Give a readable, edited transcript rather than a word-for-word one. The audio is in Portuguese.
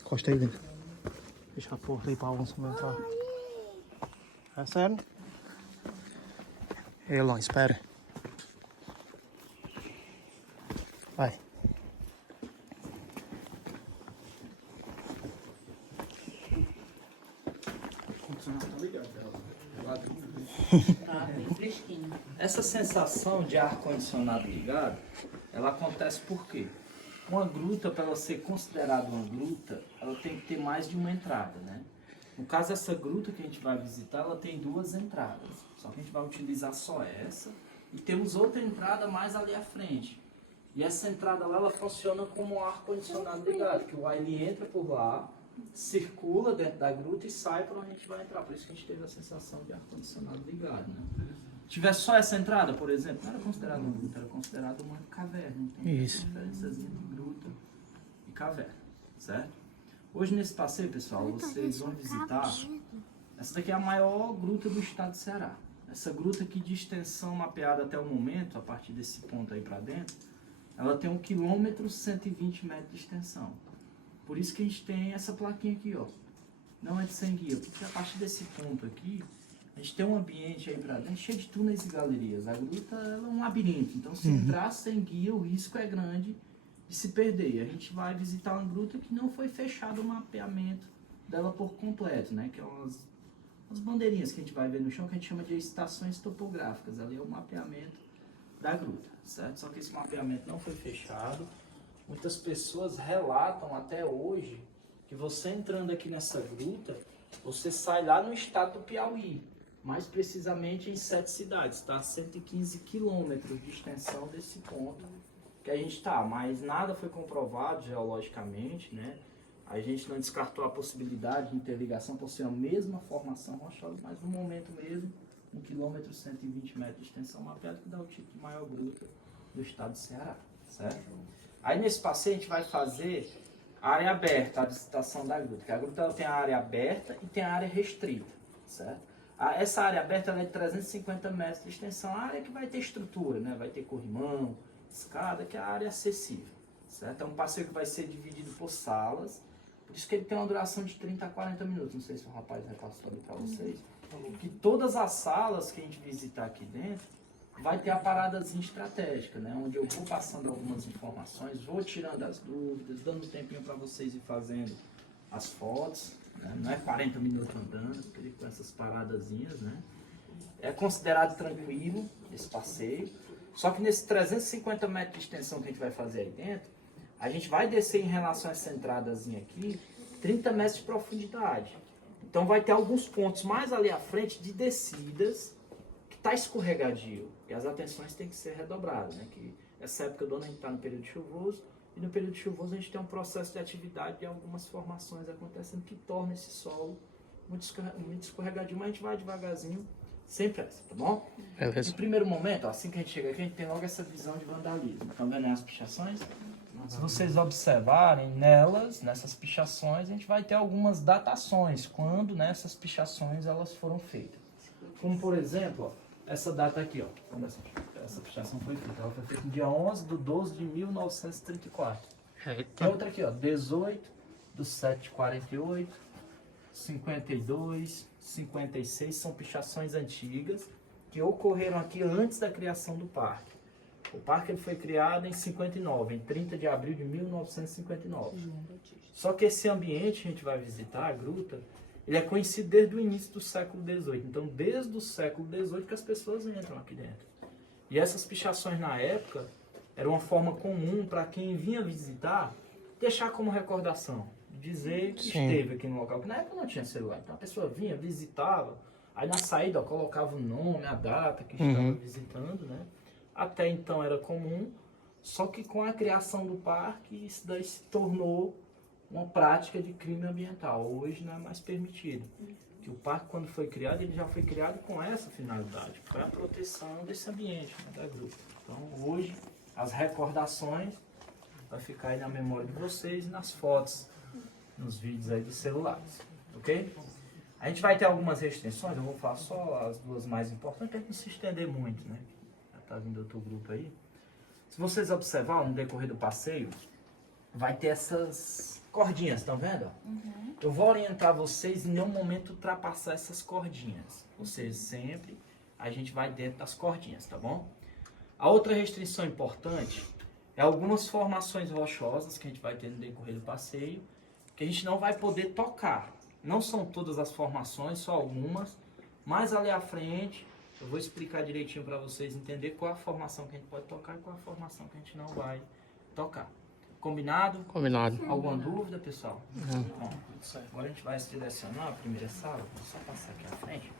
Encosta aí dentro. Fecha a porta aí pra onça não entrar. É sério? Elon, espera. Vai. Bem fresquinho. Essa sensação de ar-condicionado ligado, ela acontece por quê? Uma gruta, para ela ser considerada uma gruta, ela tem que ter mais de uma entrada, né? No caso, essa gruta que a gente vai visitar, ela tem duas entradas. Só que a gente vai utilizar só essa. E temos outra entrada mais ali à frente. E essa entrada lá, ela funciona como um ar-condicionado ligado, que o ar ele entra por lá, circula dentro da gruta e sai para onde a gente vai entrar. Por isso que a gente teve a sensação de ar-condicionado ligado, né? Se tivesse só essa entrada, por exemplo, não era considerado uma gruta, era considerado uma caverna. Então, tem essa diferençazinha de gruta e caverna, certo? Hoje nesse passeio, pessoal, vocês vão visitar... Essa daqui é a maior gruta do estado do Ceará. Essa gruta aqui de extensão mapeada até o momento, a partir desse ponto aí para dentro, ela tem 1 km e 120 metros de extensão. Por isso que a gente tem essa plaquinha aqui, ó. Não é de sem guia, porque a partir desse ponto aqui, a gente tem um ambiente aí para dentro cheio de túneis e galerias. A gruta ela é um labirinto, então se entrar sem guia, o risco é grande de se perder. E a gente vai visitar uma gruta que não foi fechado o mapeamento dela por completo, né? Que é umas bandeirinhas que a gente vai ver no chão, que a gente chama de estações topográficas. Ali é o mapeamento da gruta, certo? Só que esse mapeamento não foi fechado. Muitas pessoas relatam até hoje que você entrando aqui nessa gruta, você sai lá no estado do Piauí, mais precisamente em 7 cidades, tá? 115 quilômetros de extensão desse ponto que a gente está, mas nada foi comprovado geologicamente, né? A gente não descartou a possibilidade de interligação por ser a mesma formação rochosa, mas no momento mesmo, 1 km e 120 metros de extensão mapeado, que dá o tipo de maior gruta do estado do Ceará, certo? Aí nesse passeio a gente vai fazer a área aberta, a visitação da gruta, que a gruta ela tem a área aberta e tem a área restrita, certo? Essa área aberta ela é de 350 metros de extensão, a área que vai ter estrutura, né? Vai ter corrimão, escada, que é a área acessível, certo? É um passeio que vai ser dividido por salas, por isso que ele tem uma duração de 30 a 40 minutos, não sei se o rapaz repassou ali para vocês, que todas as salas que a gente visitar aqui dentro, vai ter a paradazinha estratégica, né? Onde eu vou passando algumas informações, vou tirando as dúvidas, dando um tempinho para vocês ir fazendo as fotos, né? Não é 40 minutos andando, porque com essas paradazinhas, né? É considerado tranquilo esse passeio, só que nesses 350 metros de extensão que a gente vai fazer aí dentro, a gente vai descer em relação a essa entradazinha aqui, 30 metros de profundidade. Então vai ter alguns pontos mais ali à frente de descidas, que está escorregadio, e as atenções têm que ser redobradas, né? Que essa época do ano a gente está no período chuvoso, e no período chuvoso a gente tem um processo de atividade de algumas formações acontecendo que torna esse solo muito escorregadio, mas a gente vai devagarzinho, sem pressa, tá bom? Beleza. No primeiro momento, ó, assim que a gente chega aqui, a gente tem logo essa visão de vandalismo. Estão vendo as pichações? Se vocês observarem nessas pichações, a gente vai ter algumas datações, quando nessas pichações elas foram feitas. Como, por exemplo, ó, essa data aqui, ó, quando essa pichação foi feita. Ela foi feita no dia 11 de 12 de 1934. Tem outra aqui, ó, 18 de 7 de 48, 52, 56, são pichações antigas que ocorreram aqui antes da criação do parque. O parque ele foi criado em 59, em 30 de abril de 1959. Só que esse ambiente que a gente vai visitar, a gruta, ele é conhecido desde o início do século XVIII. Então, desde o século XVIII que as pessoas entram aqui dentro. E essas pichações na época eram uma forma comum para quem vinha visitar deixar como recordação, dizer que esteve aqui no local. Porque na época não tinha celular. Então a pessoa vinha, visitava, aí na saída ó, colocava o nome, a data que estava visitando, né? Até então era comum, só que com a criação do parque, isso daí se tornou uma prática de crime ambiental. Hoje não é mais permitido. Que o parque, quando foi criado, ele já foi criado com essa finalidade, para a proteção desse ambiente, né, da gruta. Então, hoje, as recordações vai ficar aí na memória de vocês e nas fotos, nos vídeos aí dos celulares, ok? A gente vai ter algumas restrições, eu vou falar só as duas mais importantes, para não se estender muito, né? Já tá vindo outro grupo aí. Se vocês observarem no decorrer do passeio, vai ter essas cordinhas, estão vendo? Eu vou orientar vocês em nenhum momento ultrapassar essas cordinhas. Ou seja, sempre a gente vai dentro das cordinhas, tá bom? A outra restrição importante é algumas formações rochosas que a gente vai ter no decorrer do passeio, que a gente não vai poder tocar. Não são todas as formações, só algumas. Mais ali à frente, eu vou explicar direitinho para vocês entenderem qual a formação que a gente pode tocar e qual a formação que a gente não vai tocar. Combinado? Combinado. Alguma dúvida, pessoal? Não. Bom, agora a gente vai selecionar a primeira sala. Vou só passar aqui à frente.